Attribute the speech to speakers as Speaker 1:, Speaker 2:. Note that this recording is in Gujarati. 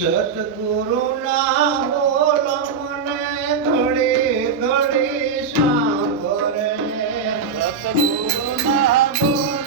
Speaker 1: સતગુરુ ના બોલ મને ઘડી ઘડી સાંભળે.
Speaker 2: સતગુરુના